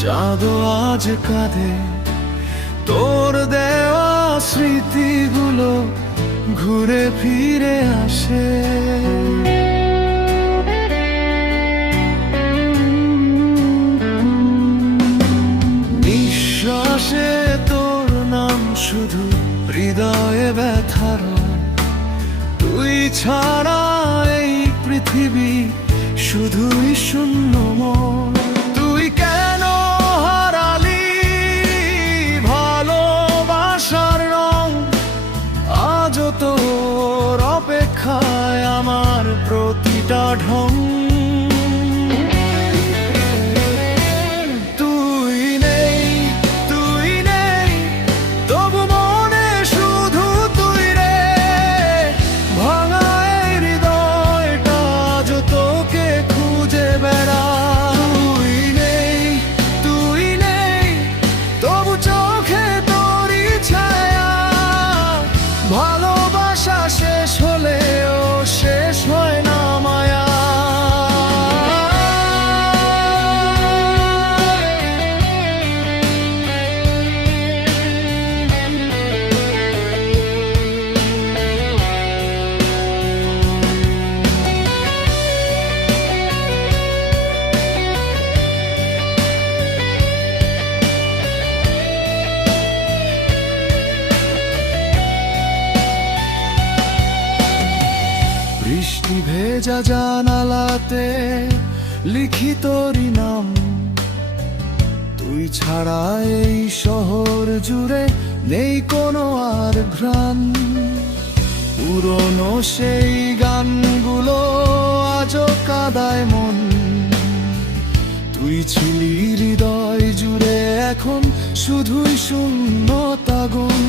চাঁদও আজ কাঁদে, তোর দেওয়া স্মৃতিগুলো ঘুরে ফিরে আসে। নিঃশ্বাসে তোর নাম শুধু হৃদয়ে ব্যথার, তুই ছাড়া এই পৃথিবী শুধুই শূন্য মন। তুই কেন হারালি ভালোবাসার রং, আজও তোর অপেক্ষায় আমার প্রতিটা ঢং। ভালোবাসা শেষ হলেও শেষ হয় না মায়া। বৃষ্টি ভেজা জানালাতে লিখি তোরই নাম, তুই ছাড়া এই শহর জুড়ে নেই কোনো আর ঘ্রাণ। পুরনো সেই গানগুলো আজও কাঁদায় মন, তুই ছিলি হৃদয় জুড়ে এখন শুধুই শূন্যতা গুণ।